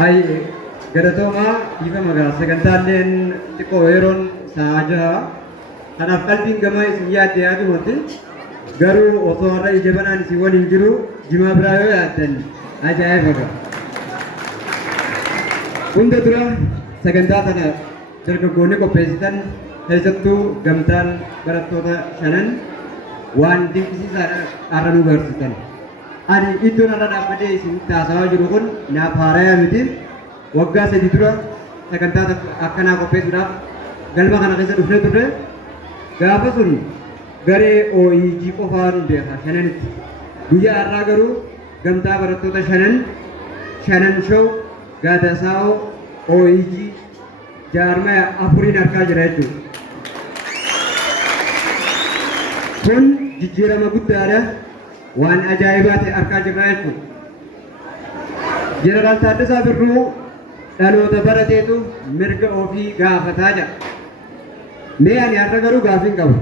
Hai galatoma ifa maga sagantaleen xiqqoo yeroon sa'aa kanaaf qalbiin gama isin yaadde yaadu wanti garuu osoo har'a ija banaan isin waliin jiru jimaa biraa yoo yaaddan ajaa'iba. Hunda dura sagantaa kana dargaggoonni qopheessitan keessattuu gamtaan barattoota shanan waan dinqisiisaadhaan har'a nu barsiisan. Ani iddoon irra dhaabbatee isin taasawaa jiru kun naaf haarayaa miti. Waggaa sadii dura sagantaa akkanaa qopheessuudhaaf galma kana keessa dhufnee turre. Gaafa sun garee OEG qofaan beeka shananitti. Guyyaa har'aa garuu gamtaa barattoota shanan show Gaadasaawoo OEG jaarmaya afuriin argaa jira jechuudha. Kun jijjiirama guddaadha. Waan ajaa'ibaa ta'e argaa jirra jechuudha. Jeneraal Taaddasaa Birruu dhaloota barateetu mirga ofii gaafataa jira. Mee ani har'a garuu gaafii qabu.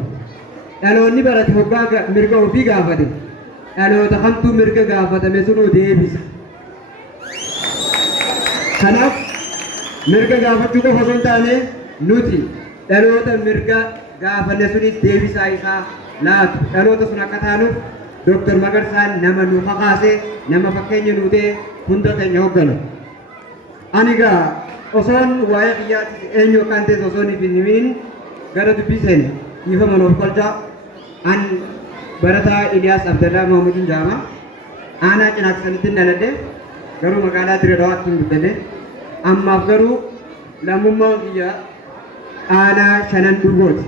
Dhaloonni barate hoggaa mirga ofii gaafate dhaloota kamtuu mirga gaafatame sunuu deebisa. Kanaaf mirga gaafachuu qofa osoo hin taane nuti dhaloota mirga gaafanne sunis deebisaa isaa laatu. Dhaloota sun akka taanuuf Dr. Magarsaan nama nu kakaase nama fakkeenya nu ta'e hunda keenya hogganu. Ani gaa osoon waa'ee biyyaatti eenyu akkaan ta'es osoon hin himiin gara dubbii seene ifa manoof qolchaa an barataa Iliyaas Abdallaa Mahmuudin jaama. Aanaa Cinaaksanitti dhaladhe garuu magaalaa Dirreedawaatti hin guddadhe. Ammaaf garuu lammummaan biyya aanaa shanan durbooti.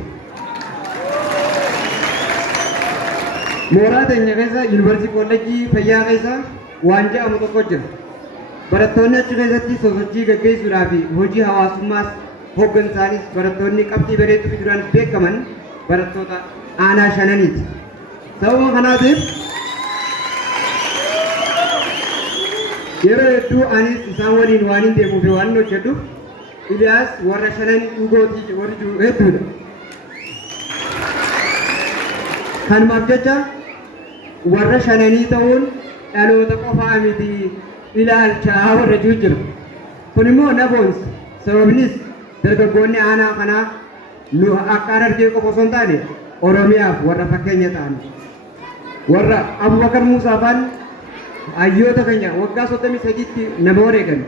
Mooraa teenya keessa yuunivarsiitii kolleejjii fayyaa keessa waan jedhamu tokko jira. Barattoonni achi keessatti sosochii gaggeessuudhaa fi hojii hawaasummaas hoggansaanis barattoonni qabxii bareedduu fiduudhaan beekaman barattoota aanaa shananiiti. Sababa kanaatiif yeroo hedduu anis isaan waliin waan hin deemuuf waan hojjedhuuf Iliyaas warra shanan dhugootii warri jiru hedduudha. Kanumaaf jecha warra shananii ta'uun dhaloota qofaa miti ilaalchaa warra jiru jira. Kun immoo na boonsa. Sababnis dargaggoonni aanaa kanaa nu akka Harargee qofa osoo hin taane Oromiyaaf warra fakkeenya ta'an. Warra Abubakar Muusaa faan hayyoota keenya waggaa 33tti nama wareegan.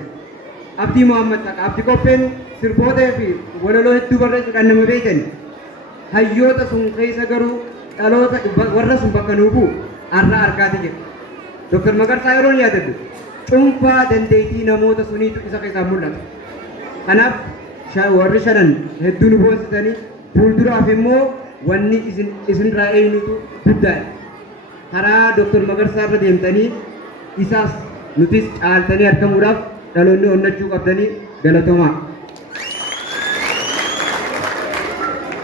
Abdii Muhammad Taqa Abdii Qopheen sirbootaa fi walaloo hedduu barreessuudhaan nama beekan. Hayyoota sun keessa garuu dhaloota warra sun bakka nuu bu'u har'a argaati jira. Dr. Magarsaa yeroo yaadadhu cuunfaa dandeettii namoota suniitu isa keessaa mul'ata. Kanaaf warri shanan hedduu nu boonsitanii fuulduraaf immoo wanni isinirraa eenyutu guddaadha. Karaa Dr. Magarsaa irra deemtanii isaas nutis caaltanii argamuudhaaf dhaloonni onnachuu qabdanii galatoomaa.